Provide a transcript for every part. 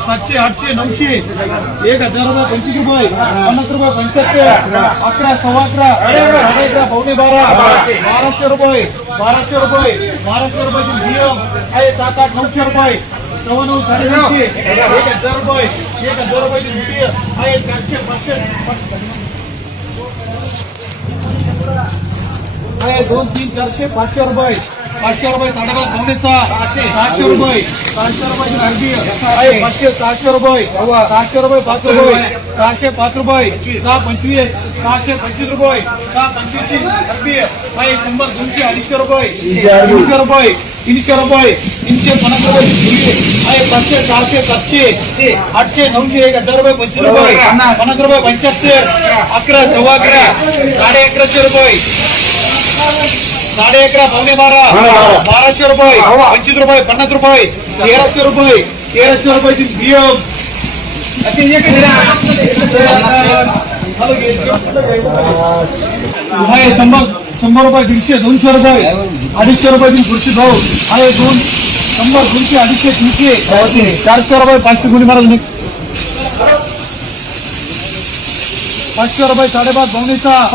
सातशे आठशे नऊशे एक हजार रुपये पंचवीस रुपये पन्नास रुपये पंच्याहत्तर अकरा सव्वा अकरा साडे अकरा पावणे बारा बाराशे रुपये बाराशे रुपये बाराशे रुपयाची नियम आहे सात आठ नऊशे रुपये सव्वा नऊ साडे नऊशे एक हजार रुपये एक हजार रुपयाची निधी आहे चारशे पाचशे दोन तीन चारशे पाचशे रुपये पाचशे रुपये साडेपाच पावणे सहा सहाशे रुपये सहाशे रुपयाची गाडी आहे पाचशे सहाशे रुपये सहाशे रुपये पाच रुपये सहाशे पाच रुपये सहा पंचवीस सहाशे पंचवीस रुपये सहा पंचवीस गाडी आहे शंभर दोनशे अडीचशे रुपये तीनशे रुपये तीनशे रुपये तीनशे पन्नास रुपये फुली आहे पाचशे सहाशे सातशे आठशे नऊशे एक हजार रुपये पंचवीस रुपये पन्नास रुपये पंच्याहत्तर अकरा सव्वा अकरा साडे अकराशे रुपये साडे अकरा पावणे बारा बाराशे रुपये पंचवीस रुपये पन्नास रुपये तेराशे रुपये तेराशे रुपयाची बियम आहे शंभर शंभर रुपये दीडशे दोनशे रुपये. अडीचशे रुपयाची खुर्ची भाऊ. आहे दोन. शंभर दोनशे अडीचशे तीनशे. चारशे. रुपये पाचशे गुणी महाराज पाचशे रुपये साडेपाच पावणे सहा.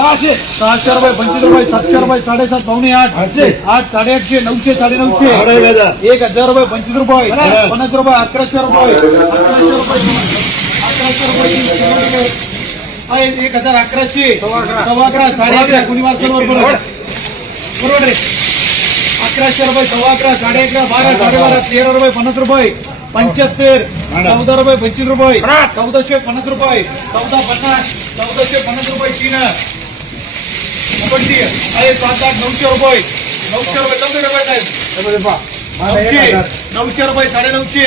सहाशे रुपये पंचवीस रुपये सातशे रुपये साडेसात पावणे आठ. आठ साडेआठशे नऊशे साडे नऊशे एक हजार रुपये पंचवीस रुपये. पन्नास रुपये अकराशे रुपये. अकराशे रुपये अकराशे रुपये. एक हजार अकराशे. सव्वा अकरा. साडे अकरा कुणी मार्चल बरोबर बरोबर आहे. अकराशे रुपये सव्वा अकरा साडे अकरा बारा साडेबारा. तेरा रुपये पन्नास रुपये. पंच्याहत्तर चौदा रुपये पंचवीस रुपये. चौदाशे पन्नास रुपये. चौदा पन्नास चौदाशे पन्नास रुपये तीन. आहे. सात आठ नऊशे रुपये. नऊशे रुपये चौदा रुपये नऊशे नऊशे रुपये साडे नऊशे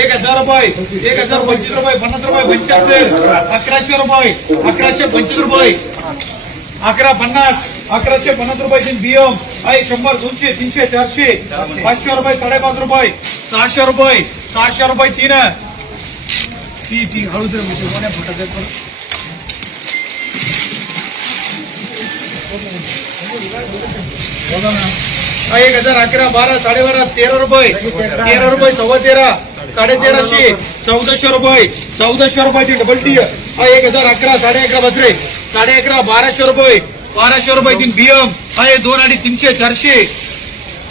एक हजार रुपये एक हजार पंचवीस रुपये पन्नास रुपये पंच्याहत्तर अकराशे रुपये अकराशे पंचवीस रुपये अकरा पन्नास अकराशे पन्नास रुपयाची बियम आहे शंभर दोनशे तीनशे चारशे पाचशे रुपये साडेपाच रुपये सहाशे रुपये सहाशे रुपये तीन ती ती हळू दे म्हणजे कोण्या फुटाचे करू हा, एक हजार अकरा बारा साडेबारा तेरा रुपये. तेरा रुपये सव्वा तेरा साडे तेराशे चौदाशे रुपये. चौदाशे रुपयाची डबल टी हा एक हजार अकरा साडे अकरा बसरे. साडे अकरा बाराशे रुपये. बाराशे रुपये तीन बीएम हा हे दोन आणि तीनशे चारशे.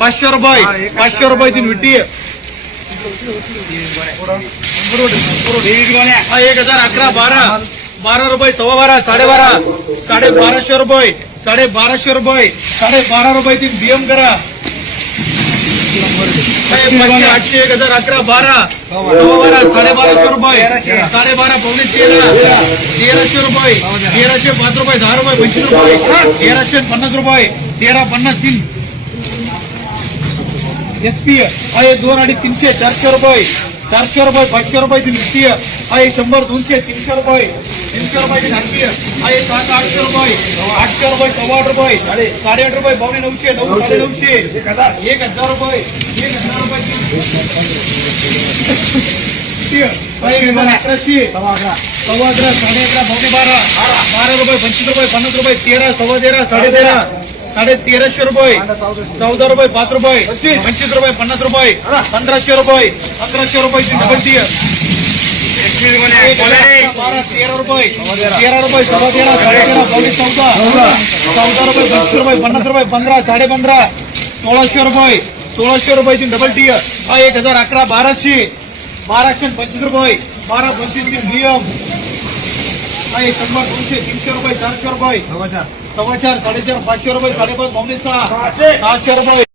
पाचशे रुपये. पाचशे रुपये तीन विटी हा एक हजार अकरा बारा. बारा रुपये सव्वा बारा साडेबारा साडे बाराशे रुपये. साडे बाराशे रुपये. साडे बारा रुपये तीन बियम करा. साहेब, पाचशे, आठशे एक हजार अकरा बारा. बारा साडे बाराशे रुपये. साडे बारा पावणे तेरा. तेराशे रुपये. तेराशे पाच रुपये दहा रुपये पंचवीस रुपये. तेराशे पन्नास रुपये. तेरा पन्नास तीन. एस पी आहे दोन आणि तीनशे चारशे रुपये. चारशे रुपये पाचशे रुपये तीन वित्तीय आहे शंभर दोनशे तीनशे रुपये तीनशे रुपये तीन आणखी आहे सात आठशे रुपये आठशे रुपये सव्वा आठ रुपये साडेआठ रुपये पावणे नऊशे नऊ साडे नऊशे एक हजार एक हजार रुपये एक हजार रुपये वित्तीय. आहे एक हजार अकराशे सव्वा अकरा साडे अकरा पावणे बारा बारा रुपये पंचवीस रुपये पन्नास रुपये तेरा सव्वा तेरा साडे तेरा साडे तेराशे रुपये चौदा रुपये पाच रुपये पंचवीस रुपये पन्नास रुपये पंधराशे रुपये अकराशे रुपयाची डबल टी बारा तेरा रुपये तेरा रुपये सव्वा तेरा साडे तेरा पावणे चौदा चौदा रुपये पंचवीस रुपये पन्नास रुपये पंधरा साडे पंधरा सोळाशे रुपये सोळाशे रुपयाची डबल टी हा एक हजार अकरा बाराशे बाराशे आणि पंचवीस रुपये बारा पंचवीस तीन नियम हा एक शंभर दोनशे तीनशे रुपये चारशे रुपये सव्वा चार साडेचार पाचशे रुपये साडेपाच पावणे सहा. सहाशे रुपये.